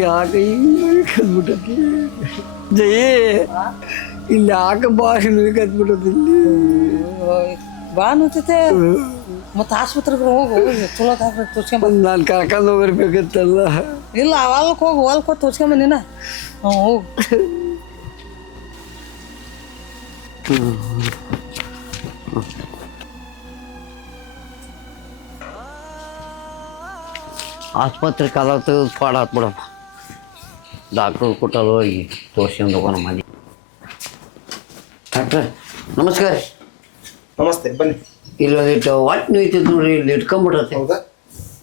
ಯಾಕೆ ಕದ್ಬಿಟ್ಟತಿ ಜಯ ಇಲ್ಲಿ ಯಾಕೆ ಭಾಷೆ ಕದ್ಬಿಟ್ಟದಿಲ್ಲಿ ಬಾ ಜೊತೆ. ಮತ್ತೆ ಆಸ್ಪತ್ರೆಗೆ ಹೋಗು ಚಲೋ ತೋರ್ಸ್ಕೊಂಬಂದು ತೋರ್ಸ್ಕೊಂಬ ನಾನು ಕರ್ಕೊಂಡು ಬರ್ಬೇಕಿತ್ತಲ್ಲ ಇಲ್ಲ ಹೊಲ್ಕ್ ಹೋಗಿ ಹೊಲ್ಕ್ ಹೋಗಿ ತೋರ್ಸ್ಕೊಂಬ ನೀನ ಹ್ಞೂ ಹೋಗು. ಆಸ್ಪತ್ರೆ ಕಾಲ ತೆಗೆದು ಪಾಡಾತ್ ಬಿಡಪ್ಪ ಡಾಕ್ಟ್ರು ಕೊಟ್ಟಲು ಹೋಗಿ ತೋರಿಸ್ಕೊಂಡು ಹೋಗೋಣ ಮನೆ. ಡಾಕ್ಟ್ರ ನಮಸ್ಕಾರ. ನಮಸ್ತೆ ಬನ್ನಿ. ಇಲ್ಲೊಂದಿಟ್ಟು ಹೊಟ್ಟೆ ನೋಯ್ತೈತೆ ನೋಡ್ರಿ ಇಲ್ಲಿ ಇಟ್ಕೊಂಬಿಡತ್ತೆ ಹೌದಾ?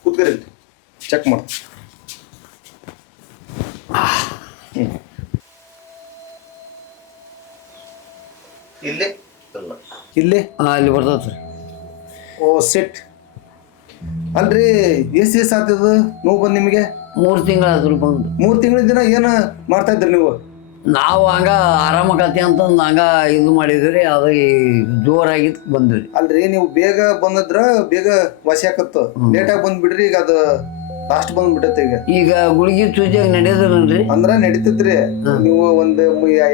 ಕೂತ್ಕರಿ ಚೆಕ್ ಮಾಡಿ ಇಲ್ಲಿ? ಇಲ್ಲಿ? ಹಾಂ ಅಲ್ಲಿ ಬರ್ತೈತೆ. ಓ ಸೆಟ್ ಅಲ್ರಿ ಎಷ್ಟು ದಿವಸ ಆತದ ನೋವು ಬಂದ್ ನಿಮಗೆ? ಮೂರು ತಿಂಗಳಾದ್ರು ಬಂದು. ಮೂರು ತಿಂಗಳ ದಿನ ಏನು ಮಾಡ್ತಾ ಇದ್ರಿ ನೀವು? ನಾವು ಹಂಗ ಆರಾಮಕತಿ ಅಂತ ಹಂಗ ಇದು ಮಾಡಿದ್ರಿ ಅದು ಈ ಜೋರಾಗಿತ್ತು ಬಂದ್ರಿ ಅಲ್ರಿ ನೀವು ಬೇಗ ಬಂದದ್ರ ಬೇಗ ವಾಸಿ ಆಕತ್ತು. ಲೇಟಾಗಿ ಬಂದ್ಬಿಡ್ರಿ ಈಗ ಅದು ಲಾಸ್ಟ್ ಬಂದ್ಬಿಟ್ಟತ್ತೆ ಈಗ. ಈಗ ಗುಳಿಗೆ ಚೂಜಿಯಾಗಿ ನಡೆಯೋದಿಲ್ಲನ್ರಿ ಅಂದ್ರ ನಡೀತೈತ್ರಿ. ನೀವು ಒಂದ್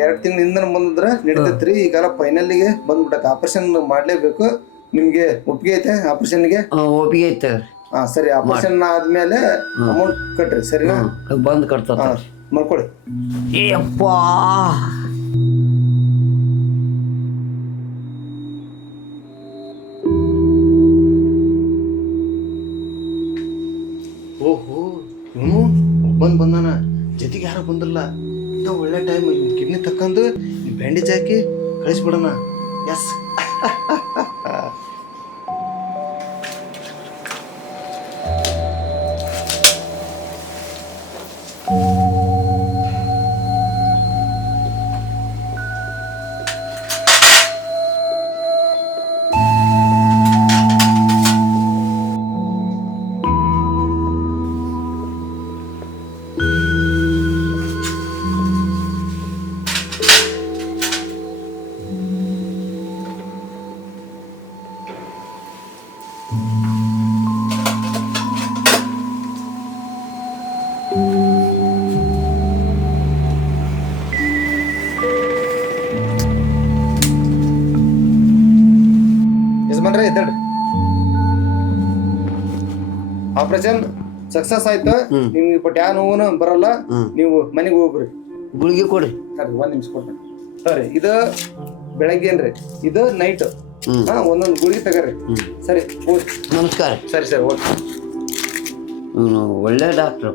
ಎರಡ್ ತಿಂಗಳ ಹಿಂದನ ಬಂದಿದ್ರ ನಡೀತೈತ್ರಿ. ಈಗ ಫೈನಲ್ಗೆ ಬಂದ್ಬಿಟ್ಟೈತೆ. ಆಪರೇಷನ್ ಮಾಡ್ಲೇಬೇಕು. ನಿಮ್ಗೆ ಒಪ್ಪಿಗೆ ಐತೆ ಆಪರೇಷನ್ಗೆ ಒಪ್ಪಿಗೆ ಐತೆ. ಹಾ ಸರಿ ಆಪರೇಷನ್ ಆದ್ಮೇಲೆ ಅಮೌಂಟ್ ಕಟ್ರಿ ಸರಿನಾ? ಬಂದು ಕಟ್ತಾರ ಮಾಡ್ಕೊಳ್ಳಿ ಮಾಡ್ಕೊಡಿ. ಏಪ್ಪ! ಓಹೋ ಇವನು ಒಬ್ಬನ್ ಬಂದಾನ. ಜೊತೆಗೆ ಯಾರು ಬಂದಿಲ್ಲ ಇಂಥ ಒಳ್ಳೆ ಟೈಮ್ ಕಿಡ್ನಿ ತಕ್ಕಂದು ಈ ಬ್ಯಾಂಡೇಜ್ ಹಾಕಿ ಕಳಿಸ್ಬಿಡೋಣ. ಎಸ್ ಯಜಮಾನ್ರೆ ಎದ್ದಾಡ್ರಿ ಆಪರೇಷನ್ ಸಕ್ಸಸ್ ಆಯ್ತು. ನಿಮ್ಗೆ ಬಟ್ ಯಾವ ನೋವುನು ಬರಲ್ಲ. ನೀವು ಮನೆಗೆ ಹೋಗ್ರಿ. ಗುಳಿಗೆ ಕೊಡ್ರಿ ಸರಿ ಒಂದ್ ನಿಮಿಷ ಕೊಡ್ರಿ ಸರಿ ಇದು ಬೆಳಗ್ಗೆನ್ರಿ ಇದು ನೈಟ್ ಹಾ ಒಂದೊಂದು ಗುಳಿಗೆ ತಗರಿ. ಸರಿ ಓ ನಮಸ್ಕಾರ. ಸರಿ ಸರಿ ಓಕೆ ಒಳ್ಳೆ ಡಾಕ್ಟ್ರು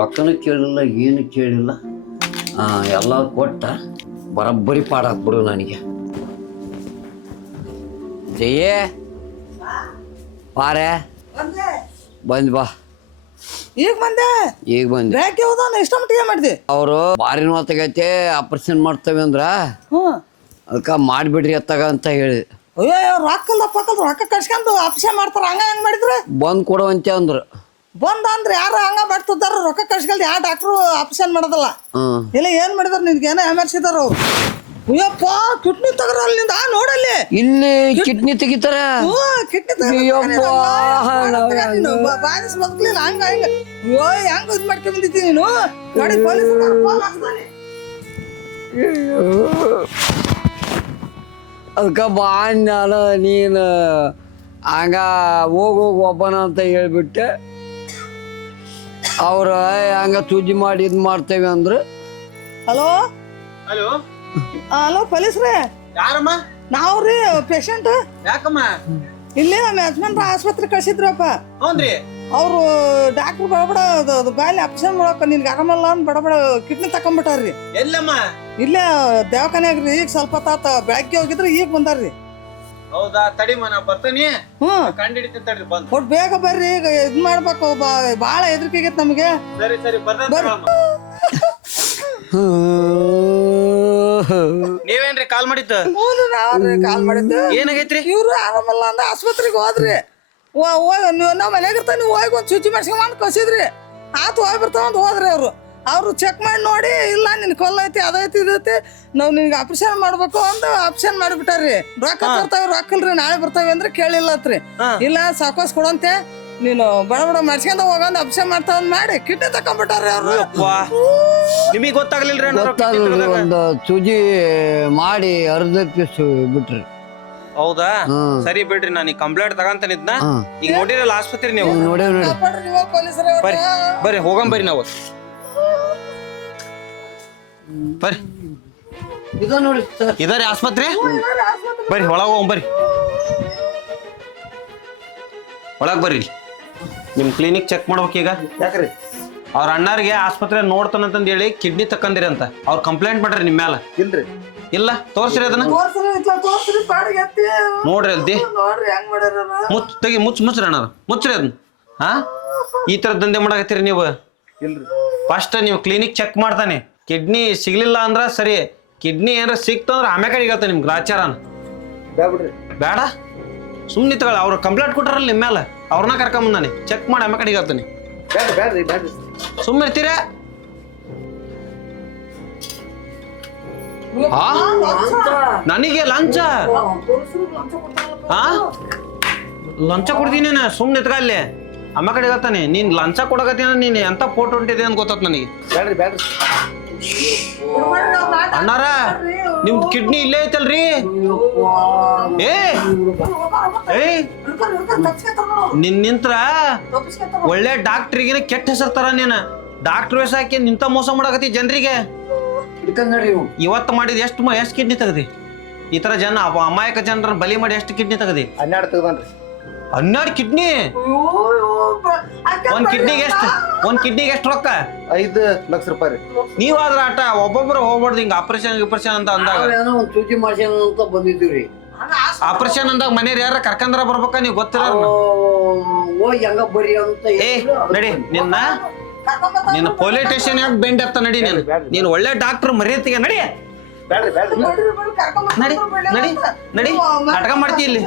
ರೊಕ್ಕನೂ ಕೇಳಿಲ್ಲ ಏನು ಕೇಳಿಲ್ಲ. ಎಲ್ಲ ಕೊಟ್ಟ ಬರೋಬ್ಬರಿ ಪಾಡಾಕ್ಬಿಡು ನನಗೆ. ಜಯೇ? ಬಾರೆ ಬಂದ್. ಬಾ. ಈಗ ಬಂದೆ? ಈಗ ಬಂದೆ. ಹೋದಾನ ಇಷ್ಟ ಮಟ್ಟಿಗೆ ಮಾಡಿದೆ. ಅವರು ಭಾರಿ ತಗೈತೆ ಆಪರೇಷನ್ ಮಾಡ್ತೇವೆ ಅಂದ್ರ? ಅದಕ್ಕೆ ಮಾಡಿಬಿಡ್ರಿ ಅತ್ತಾಗ ಅಂತ ಹೇಳಿ. ಅಯ್ಯೋ ರೊಕ್ಕ ಪಕ್ಕಲ್ ರೊಕ್ಕ ಕಳ್ಸ್ಕೊಂಡು ಆಪರೇಷನ್ ಮಾಡ್ತಾರ ಹಂಗ ಹೆಂಗ್ ಮಾಡಿದ್ರೆ? ಬಂದ್ ಕೊಡುವಂತೆ ಅಂದ್ರು. ಬಂದ ಅಂದ್ರೆ ಯಾರು ಹಂಗ ಮಾಡ್ತಿದ್ದಾರ ರೊಕ್ಕ ಕಳ್ಸ್ಕೊಂಡು ಯಾವ ಡಾಕ್ಟ್ರು ಆಪರೇಷನ್ ಮಾಡೋದಲ್ಲ. ಇಲ್ಲ ಏನ್ ಮಾಡಿದಾರ ನಿನ್ಗೆ? ಏನೋ ಎಮರ್ಸಿದಾರ ಅವ್ರು ಅಯ್ಯಪ್ಪ ಕಿಡ್ನಿ ತಗರ ಅಲ್ಲಿಂದ? ಆ ನೋಡಲ್ಲಿ. ಇಲ್ಲಿ ಕಿಡ್ನಿ ತೆಗಿತಾರ? ಹ್ಞೂ ಕಿಡ್ನಿ ಅಯ್ಯಪ್ಪ, ಬಾರಿಸ್ ಬದುಕಲಿಲ್ಲ ಹಂಗ ಹಂಗ. ಅಯ್ಯೋ ಹೆಂಗ್ ಇದ್ ಮಾಡ್ಕೊಂಡ್ ಬಂದಿದ್ದೀನಿ ನೀನು? ಗಾಡಿ ಪೊಲೀಸ್ ಅದಕ್ಕೆ ಬಾ ನಾನು ನೀನು. ಹಂಗ ಹೋಗ್ ಹೋಗ್ ಒಬ್ಬನ ಅಂತ ಹೇಳ್ಬಿಟ್ಟೆ. ಅವ್ರ ಹಂಗ ತುಜಿ ಮಾಡಿ ಇದು ಮಾಡ್ತೇವೆ ಅಂದ್ರೆ. ಹಲೋ? ಹಲೋ? ಹಲೋ ಪೊಲೀಸ್ರೇ? ಯಾರಮ್ಮ? ನಾವ್ರಿ ಪೇಷಂಟ್ ಯಾಕಮ್ಮ? ಇಲ್ಲಿ ನಮ್ಮ ಯಜಮಾನ್ರ ಆಸ್ಪತ್ರೆ ಕಳ್ಸಿದ್ರಪ್ಪ. ಹೌನ್ರಿ. ಅವರು ಡಾಕ್ಟರ್ ಬಡಬಡ ಅದು ಬಾಯಲ್ಲಿ ಆಪರೇಷನ್ ಮಾಡಕ ನಿನ್ಗೆ ಆರಾಮಲ್ಲ ಅಂತ ಬಡಬಡ ಕಿಡ್ನಿ ತಕೊಂಡ್ಬಿಟ್ಟಾರ್ರಿ ಎಲ್ಲಮ್ಮ? ಇಲ್ಲೇ ದೇವಖಾನೆ ರೀ ಈಗ ಸ್ವಲ್ಪ ತಾತ ಬೆಳಗ್ಗೆ ಹೋಗಿದ್ರೆ ಈಗ ಬಂದಾರ್ರಿ. ಹೌದಾ? ತಡಿಮ್ಮ ನಾ ಬರ್ತೀನಿ. ಹ್ಞೂ ಕಂಡಿಡಿತೀನಿ ತಡಿ ತಡ್ರಿ ಬಂದು. ಒಟ್ಟು ಬೇಗ ಬರ್ರಿ ಈಗ ಇದ್ ಮಾಡ್ಬೇಕು ಬಾ- ಭಾಳ ಹೆದರಿಕೆ ಆಗೈತೆ ನಮಗೆ. ಸರಿ ಸರಿ ಬರ್ದ ನೀವೇನ್ರಿ ಕಾಲ್ ಮಾಡಿದ್ದು? ಹೌದು ನಾವ್ರಿ ಕಾಲ್ ಮಾಡಿದ್ದು. ಏನಾಗೈತ್ರಿ? ಇವ್ರು ಆರಾಮಲ್ಲ ಅಂದ್ರೆ ಆಸ್ಪತ್ರೆಗೆ ಹೋದ್ರಿ. ಹೋಗ್ ನೀವು ನಾವು ಮನೆಗೆ ಇರ್ತಾನೆ ನೀವು ಹೋಗಿ ಒಂದು ಶುಚಿ ಮಾಡ್ಸ್ಕೊಂಡ್ ಕಳ್ಸಿದ್ರಿ. ಆತ ಹೋಗಿ ಬರ್ತಾವ ಅಂತ ಹೋದ್ರಿ ಅವರು. ಅವರು ಚೆಕ್ ಮಾಡಿ ನೋಡಿ ಇಲ್ಲ ನಿನ್ ಕೊಲ್ಲೈತಿ ಅದೈತಿ ಇದೈತಿ ನಾವು ನಿನ್ಗೆ ಆಪರೇಷನ್ ಮಾಡ್ಬೇಕು ಅಂತ ಆಪ್ಷನ್ ಮಾಡಿಬಿಟ್ಟಾರ್ರಿ. ರೊಕ್ಕ ತರ್ತಾವೆ ರೊಕ್ಕ ಇಲ್ರಿ ನಾಳೆ ಬರ್ತಾವೆ ಅಂದ್ರೆ ಕೇಳಿಲ್ಲತ್ರಿ. ಇಲ್ಲ ಸಾಕೋಸ್ ಕೊಡಂತೆ. ನೀನು ಬಡ ಬಡ ಮಾಡ್ಸ್ಕೊಂಡ ಹೋಗಂದ್ ಅಪ್ಸೆ ಮಾಡ್ತಾವ್ ಮಾಡಿ. ಕಿಟ್ಟ ತಕೊಂಡ್ಬಿಟ್ಟಾರ್ರಿ ಅವ್ರು. ಅಯ್ಯಪ್ಪ ನಿಮಗೆ ಗೊತ್ತಾಗ್ಲಿಲ್ರಿ ಅಣ್ಣ ರೊಕ್ಕ ಗೊತ್ತಾಗಲ್ಲ ಕಿತ್ತಿಡ್ದಾಗ? ಒಂದು ಸುಜಿ ಮಾಡಿ ಅರ್ಧಕ್ಕೆ ಬಿಟ್ರಿ. ಹೌದಾ? ಹ್ಮ್. ಸರಿ ಬಿಡ್ರಿ ನಾನು ಈ ಕಂಪ್ಲೇಂಟ್ ತಗಂತಾನಿದ್ನ ಹಾ. ಈಗ ನೋಡಿರಲ್ಲ ಆಸ್ಪತ್ರೆ ನೀವು. ನೋಡೇ ನೋಡಿ ಕಾಪಾಡ್ರಿ ನೀವು ಪೊಲೀಸರೇ ಬರ್ರಿ ಬರ್ರಿ ಹೋಗಂ ಬರ್ರಿ ನಾವು. ಬರ್ರಿ. ಇದು ನೋಡಿ ಸರ್. ಇದಾರೆ ಆಸ್ಪತ್ರೆ? ಬರ್ರಿ ಒಳಗೆ ಹೋಗಂ ಬರ್ರಿ. ಒಳಗ್ ಬರ್ರಿ ನಿಮ್ ಕ್ಲಿನಿಕ್ ಚೆಕ್ ಮಾಡ್ಬೇಕೀಗ ಯಾಕ್ರಿ? ಅವ್ರ ಅಣ್ಣಾರಿಗೆ ಆಸ್ಪತ್ರೆ ನೋಡ್ತಾನಂತಂದು ಹೇಳಿ ಕಿಡ್ನಿ ತಕ್ಕಂದಿರಿ ಅಂತ. ಅವ್ರು ಕಂಪ್ಲೇಂಟ್ ಮಾಡ್ರಿ ನಿಮ್ಮ ಮ್ಯಾಲ. ಇಲ್ರಿ. ಇಲ್ಲ ತೋರ್ಸ್ರಿ ಅದನ್ನ. ತೋರ್ಸ್ರಿ ಇತ್ಲ ತೋರ್ಸ್ರಿ ಬಾಡಿಗೆ ಎತ್ತಿ ನೋಡ್ರಿ ಅಲ್ದಿ ನೋಡ್ರಿ ಹೆಂಗ್ ಮಾಡ್ಯಾರ ಅವ್ರು. ಮುಚ್ ತೆಗಿ ಮುಚ್ ಮುಚ್ಚ್ರಿ ಅಣ್ಣ ಮುಚ್ಚ್ರಿ ಅದನ್ನ ಹಾ? ಈ ತರ ದಂಧೆ ಮಾಡಾಕತ್ತೀರಿ ನೀವು. ಇಲ್ರಿ. ಫಸ್ಟ್ ನೀವು ಕ್ಲಿನಿಕ್ ಚೆಕ್ ಮಾಡ್ತಾನೆ. ಕಿಡ್ನಿ ಸಿಗ್ಲಿಲ್ಲ ಅಂದ್ರ ಸರಿ. ಕಿಡ್ನಿ ಏನಾರ ಸಿಕ್ತಂದ್ರ ಆಮ್ಯಾಕ ಹೇಳ್ತಾನೆ ನಿಮ್ಗೆ ಆಚಾರ ಬ್ಯಾ ಬಿಡ್ರಿ ಬೇಡ ಸುಮ್ಮನೆ ತಗೊಳ್ಳಿ ಅವ್ರು ಕಂಪ್ಲೇಂಟ್ ಕೊಟ್ಟಾರಲ್ಲ ನಿಮ್ಮ ಮೇಲೆ ಅವ್ರನ್ನ ಕರ್ಕೊಂಬಂದಾನೆ ಚೆಕ್ ಮಾಡಿ ಆಮ್ಯಾಕ ಹೇಳ್ತಾನೆ. ಬ್ಯಾಡ್ರಿ ಬ್ಯಾಡ್ರಿ ಬ್ಯಾಡ್ರಿ. ಸುಮ್ಮನೆ ಇರ್ತೀರಾ ಆ? ನನಗೆ ಲಂಚ? ಪೊಲೀಸ್ರು ಲಂಚ ಕೊಡ್ತೀನಿ ಸುಮ್ಮನೆ ಎತ್ಕ ಅಲ್ಲಿ. ಅಮ್ಮ ಕಡೆ ಹೇಳ್ತಾನೆ ನೀನ್ ಲಂಚ ಕೊಡಕತ್ತೀನ ನೀನ್ ಎಂತ ಫೋಟೋ ಹೊಂಟಿದೆ ಅಂತ ಗೊತ್ತಾತ್ ನನಗೆ. ಬ್ಯಾಡ್ರಿ ಬ್ಯಾಡ್ರಿ. ಬಿಡ್ಬೇಡ್ರಿ ಅಣ್ಣಾರ ನಿಮ್ ಕಿಡ್ನಿ ಇಲ್ಲೇ ಐತಲ್ರಿ? ಏ ಏಯ್ ಹಿಡ್ಕೊಂಡ್ ಹಿಡ್ಕೊಂಡ್ ತಪ್ಸ್ಕೊತಾರ ನೋಡು. ನಿನ್ ನಿಂತ್ರ ತಪ್ಸ್ಕೊತಾರ. ಒಳ್ಳೆ ಡಾಕ್ಟ್ರಿಗಿನ ಕೆಟ್ಟ ಹೆಸರು ತರ ನೀನು. ಡಾಕ್ಟರ್ ವೇಷ ಹಾಕಿ ನಿಂತ ಮೋಸ ಮಾಡಕತ್ತಿ ಜನರಿಗೆ. ಇವತ್ತು ಮಾಡಿದ ಎಷ್ಟು ಎಷ್ಟು ಕಿಡ್ನಿ ತೆಗದಿ? ಈ ತರ ಜನ ಅಮಾಯಕ ಜನರ ಬಲಿ ಮಾಡಿ ಎಷ್ಟು ಕಿಡ್ನಿ ತೆಗದಿ? ಹನ್ನೆರಡು ತೆಗ್ದಾನ್ರಿ. ಹನ್ನೆರಡು ಕಿಡ್ನಿ ಒಂದ್ ಕಿಡ್ನಿಗೆ ಎಷ್ಟು. ಒಂದ್ ಕಿಡ್ನಿಗೆ ಎಷ್ಟು ರೊಕ್ಕ? ಐದು ಲಕ್ಷ ರೂಪಾಯಿ ನೀವಾದ್ರ ಆಟ ಒಬ್ಬೊಬ್ರು ಹೋಗ್ಬಾರ್ದು ಹಿಂಗ ಆಪರೇಷನ್ ಗಿಪರೇಷನ್ ಅಂತ ಅಂದಾಗ. ಏನೋ ಒಂದು ಅಂತ ಬಂದಿದ್ದೀವಿ ಆಪರೇಷನ್ ಅಂದಾಗ ಮನೆಯವ್ರು ಯಾರ ಕರ್ಕಂದ್ರ ಬರ್ಬೇಕ ನೀವು ಗೊತ್ತಿರ ಹೋಗಿ ಹಂಗ ಬರ್ರಿ ಅಂತ ಏ ನಡಿ ನಿನ್ನ ನಿನ್ನ ಪೊಲೀಸ್ ಸ್ಟೇಷನ್ ಯಾಕೆ ಬೆಂಡ್ ಎತ್ತ ನಡಿ ನೀನು. ನೀನು ಒಳ್ಳೆ ಡಾಕ್ಟರ್ ಮರ್ಯಾದೆಗೆ ನಡಿ. ನಡಿ ನಡಿ ನಡಿ. ಅಟಕ ನಾಟಕ ಮಾಡ್ತಿ ಇಲ್ಲಿ.